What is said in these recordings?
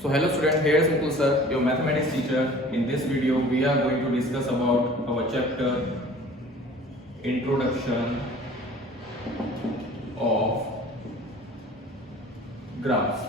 So hello student, here is Mukul sir, your mathematics teacher. In this video, we are going to discuss about our chapter Introduction of Graphs.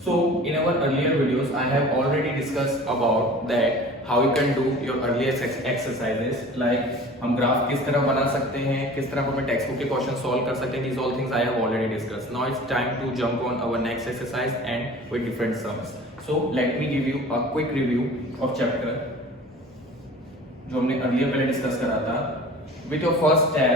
So in our earlier videos, I have already discussed about that how you can do your earlier exercises, like हम graph किस तरह बना सकते हैं, किस तरह हमें text book के क्वेश्चन सॉल्व कर सकते हैं. These all things I have already discussed. Now it's time to jump on our next exercise and with different sums. So let me give you a quick review of chapter जो हमने earlier पहले discuss करा था. With your first step,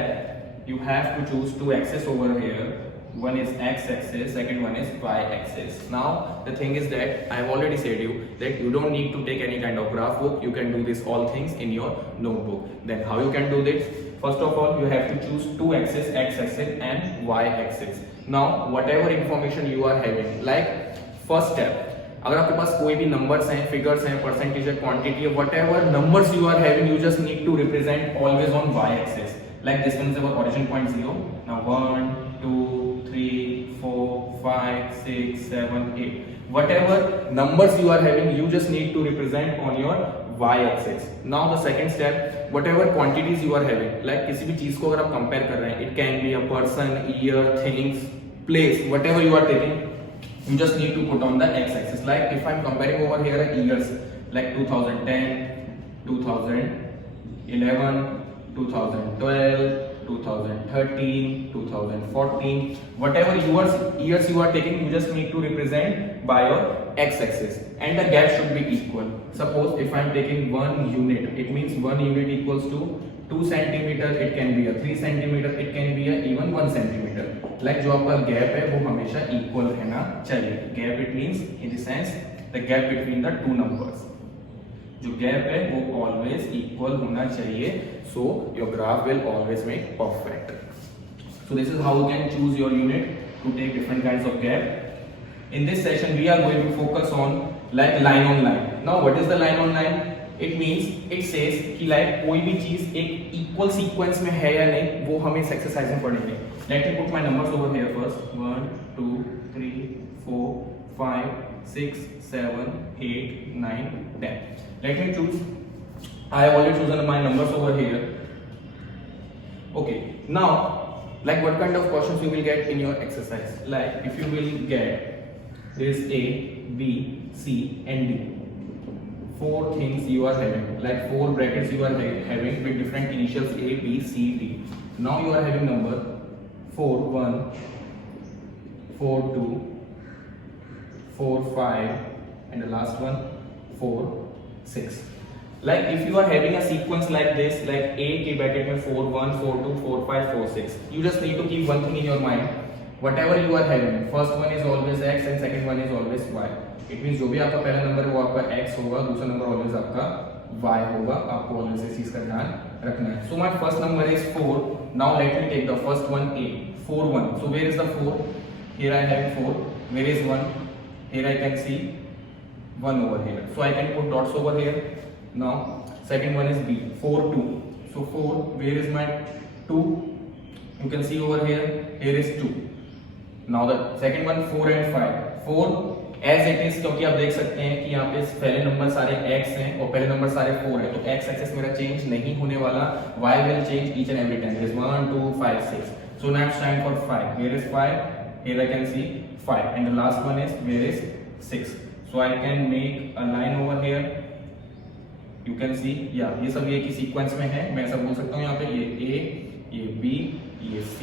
you have to choose two axes over here. One is x-axis, second one is y-axis. Now the thing is that I have already said you that you don't need to take any kind of graph book. You can do this all things in your notebook. Then how you can do this? First of all, you have to choose two axes, x-axis and y-axis. Now whatever information you are having, like first step, अगर आपके पास कोई भी numbers हैं, figures हैं, percentage है, quantity है, whatever numbers you are having, you just need to represent always on y-axis. Like this one is our origin point 0. Now 1, 2, 3, 4, 5, 6, 7, 8. Whatever numbers you are having, you just need to represent on your y-axis. Now the second step, whatever quantities you are having, like किसी भी चीज को अगर आप compare कर रहे हैं, it can be a person, year, things, place, whatever you are taking, you just need to put on the x-axis. Like if I'm comparing over here years, like 2010, 2011, 2012, 2013, 2014, whatever years you are taking, you just need to represent by your x-axis, and the gap should be equal. Suppose if I am taking 1 unit, it means 1 unit equals to 2 centimeter, it can be a 3 centimeter, it can be a even 1 centimeter. Like जो आपका gap है वो हमेशा equal रहना चाहिए. Gap it means in the sense the gap between the two numbers. जो gap है वो ऑलवेज इक्वल होना चाहिए, so your graph will always make perfect. So this is how you can choose your unit to take different kinds of gap. In this session we are going to focus on like line on line. Now what is the line on line? It means it says कि like कोई भी चीज एक equal sequence में है या नहीं, वो हम इस एक्सरसाइज में पढ़ेंगे. Let me put my numbers over here first. 1 2 3 4 5 6 7 8 9 10. Let me choose. I have already chosen my numbers over here. Okay. Now, like what kind of questions you will get in your exercise? Like if you will get this A, B, C, and D. 4 things you are having. Like 4 brackets you are having with different initials A, B, C, D. Now you are having number 4, 1, 4, 2, 4, 5, and the last one 4, 6. Like if you are having a sequence like this, like A के bracket में 4, 1, 4, 2, 4, 5, 4, 6. You just need to keep one thing in your mind. Whatever you are having, first one is always X and second one is always Y. It means जो भी आपका पहला number है वो आपका X होगा, दूसरा नंबर always आपका Y होगा. आपको always इस चीज का ध्यान रखना है. So my first number is 4. Now let me take the first one A. 4, 1. So where is the 4? Here I have 4. Where is 1? Here I can see 1 over here, so I can put dots over here. Now second one is B. 4, 2. So 4, where is my 2? You can see over here, here is 2. Now the second one 4 and 5. 4 as it is, क्योंकि आप देख सकते हैं कि यहाँ पे पहले number सारे x हैं और पहले नंबर सारे 4 हैं, तो x एक्सिस मेरा चेंज नहीं होने वाला. y will change each and every time. There is 1 2 5 6. So now it's time for 5. Here is 5. Here I can see 5, and the last one is where is 6. So I can make a line over here. You can see, yeah, ये सब एक ही sequence में है. मैं ऐसा बोल सकता हूँ यहाँ पे ये A, ये B, ये C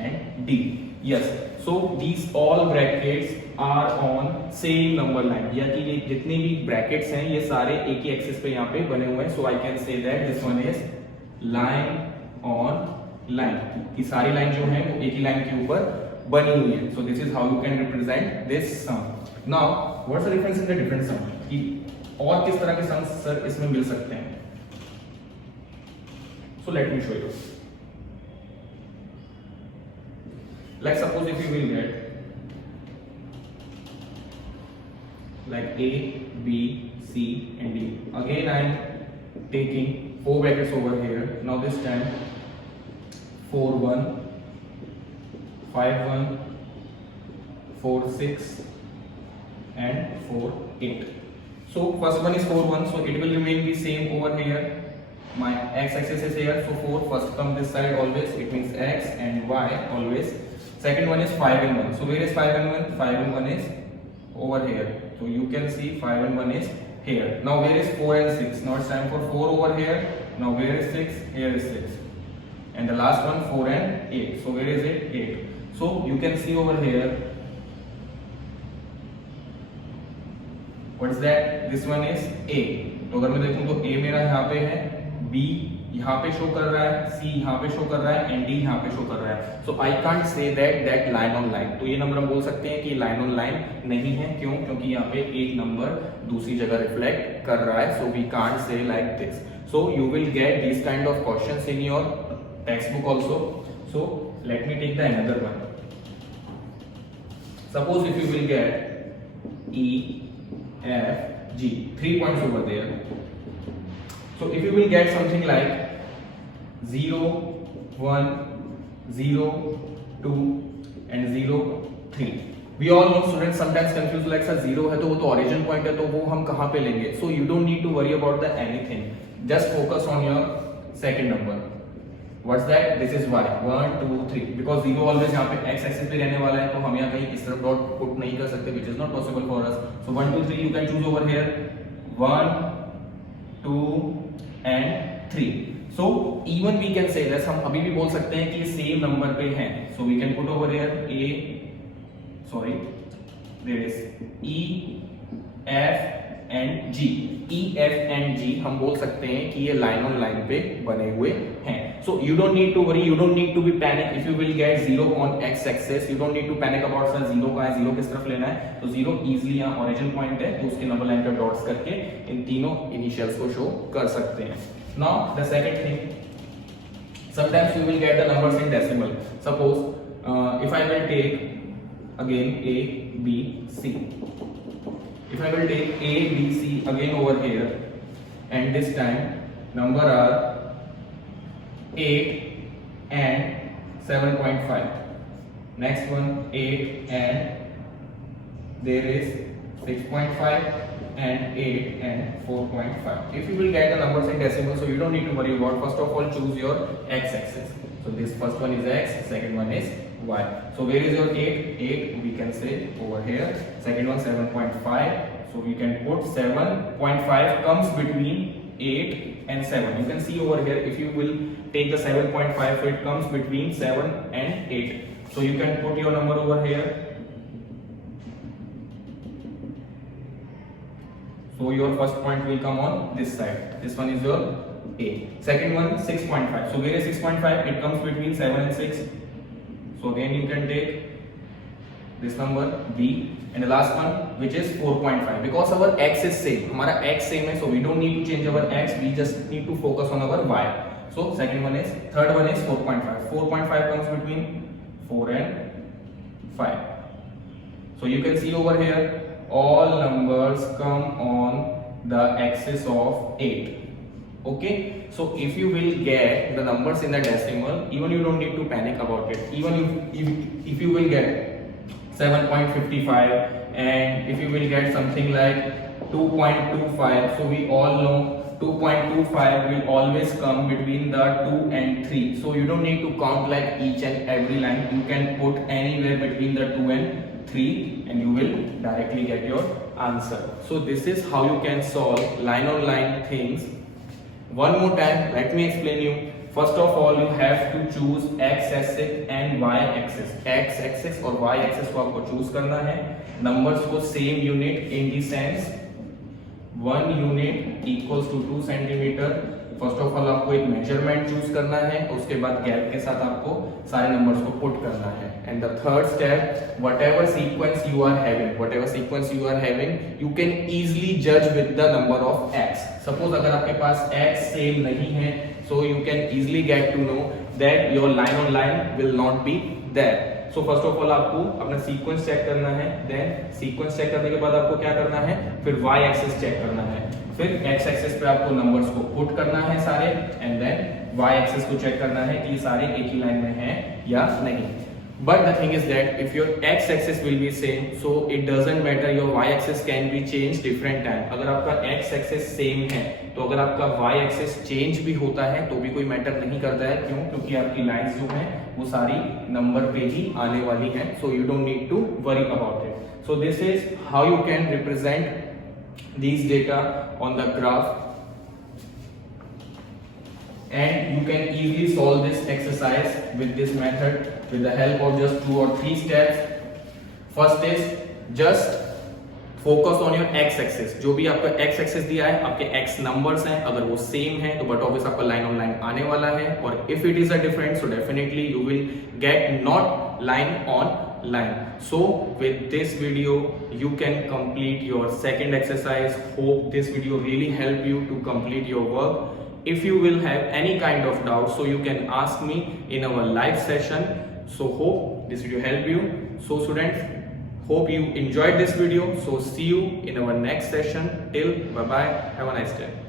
and D. Yes. So these all brackets are on same number line. या कि ये जितने भी brackets हैं ये सारे एक ही एक्सिस पे यहाँ पे बने हुए हैं. So I can say that this one is line on line. कि सारी लाइन जो है वो एक ही लाइन के ऊपर बनी हुई है. So this is how you can represent this sum. Now what's the difference in the different sum? कि और किस तरह के सम्स सर इसमें मिल सकते हैं? So let me show you. Like suppose if you will get like A, B, C and D. Again I am taking 4 brackets over here. Now this time 4, 1, 5, 1, 4, 6 and 4, 8. So first one is 4, 1. So it will remain the same over here. My x-axis is here. So 4 first come this side always. It means x and y always. Second one is 5 and 1. So where is 5 and 1? 5 and 1 is over here. So you can see 5 and 1 is here. Now where is 4 and 6? Now it's time for 4 over here. Now where is 6? Here is 6. And the last one 4 and 8. So where is it? 8. So you can see over here. What is that? This one is A. तो अगर मैं देखूं तो A मेरा यहाँ पे है, B यहाँ पे शो कर रहा है, C यहाँ पे शो कर रहा है and D यहाँ पे शो कर रहा है. So I can't say that line on line. तो ये नंबर हम बोल सकते हैं कि line on line नहीं है. क्यों? क्योंकि यहाँ पे एक नंबर दूसरी जगह रिफ्लेक्ट कर रहा है. So we can't say like this. So you will get these kind of questions in your textbook also. So let me take the another one. Suppose if you will get E, F, G, 3 points over there. So if you will get something like 0, 1, 0, 2 and 0, 3. We all know students sometimes confuse like sir 0 है तो वो तो origin point है तो वो हम कहाँ पे लेंगे? So you don't need to worry about the anything. Just focus on your second number. What's that? This is y. 1, 2, 3. Because 0 always यहाँ पे x axis पे रहने वाला है तो हम यहाँ कहीं इस तरफ डॉट पुट नहीं कर सकते, which is not possible for us. So 1, 2, 3 you can choose over here. 1, 2 and 3. So even we can say that हम अभी भी बोल सकते हैं कि ये सेम नंबर पे हैं. So we can put over here there is E, F and G. E, F and G हम बोल सकते हैं कि ये लाइन ऑन लाइन पे बने हुए हैं. So you don't need to worry, you don't need to be panic if you will get 0 on x-axis. You don't need to panic about sir 0 कहाँ है, 0 किस तरफ लेना है. तो 0 easily यहाँ origin point है तो उसके नंबर लाइन पे डॉट्स करके इन तीनों इनिशियल्स को शो कर सकते हैं. Now the second thing, sometimes you will get the numbers in decimal. Suppose if I will take again A, B, C. If I will take A, B, C again over here, and this time number are 8 and 7.5. Next one 8 and there is 6.5 and 8 and 4.5. If you will get the numbers in decimal, so you don't need to worry about. First of all, choose your x-axis. So this first one is x, second one is y. So where is your 8? 8 we can say over here. Second one 7.5. So we can put 7.5 comes between 8 and 7. You can see over here if you will take the 7.5, so it comes between 7 and 8. So you can put your number over here. So your first point will come on this side. This one is your A. Second one 6.5. So where is 6.5? It comes between 7 and 6. So again you can take this number B. And the last one which is 4.5. Because our x is same. हमारा x same है, so we don't need to change our x. We just need to focus on our y. So second one is, third one is 4.5. 4.5 comes between 4 and 5. So you can see over here all numbers come on the axis of 8. Okay, so if you will get the numbers in the decimal, even you don't need to panic about it. Even if you will get 7.55 and if you will get something like 2.25, so we all know 2.25 will always come between the 2 and 3. So you don't need to count like each and every line. You can put anywhere between the 2 and 3 and you will directly get your answer. So this is how you can solve line on line things. One more time, let me explain you. First of all, you have to choose x-axis and y-axis. x-axis और y-axis को आपको choose करना है. Numbers को same unit in the sense 1 unit equals to 2 centimeter. First of all आपको एक measurement choose करना है, उसके बाद गैप के साथ आपको सारे नंबर्स को पुट करना है. And the third step, whatever sequence you are having you can easily जज with the number of x. Suppose अगर आपके पास x सेम नहीं है, so you can easily get to know that your line on line will not be there. So first of all आपको अपना sequence check करना है, देन सीक्वेंस चेक करने के बाद आपको क्या करना है, फिर y एक्सिस चेक करना है, फिर x एक्सिस पे आपको नंबर्स को पुट करना है सारे, एंड देन y एक्सिस को चेक करना है कि ये सारे एक ही लाइन में हैं या नहीं. But the thing is that if your x-axis will be same, so it doesn't matter, your y-axis can be changed different time. अगर आपका x-axis same है तो अगर आपका y-axis change भी होता है तो भी कोई मैटर नहीं करता है. क्यों? क्योंकि आपकी लाइंस जो हैं वो सारी नंबर पे ही आने वाली हैं. So you don't need to worry about it. So this is how you can represent these data on the graph. And you can easily solve this exercise with this method with the help of just 2 or 3 steps. First is just focus on your x-axis. जो भी आपका x-axis दिया है, आपके x numbers हैं, अगर वो same है तो but obviously आपका line on line आने वाला है. और if it is a different, so definitely you will get not line on line. So with this video you can complete your second exercise. Hope this video really help you to complete your work. If you will have any kind of doubt, so you can ask me in our live session. So hope this video help you. So students, hope you enjoyed this video. So see you in our next session. Till bye bye, have a nice day.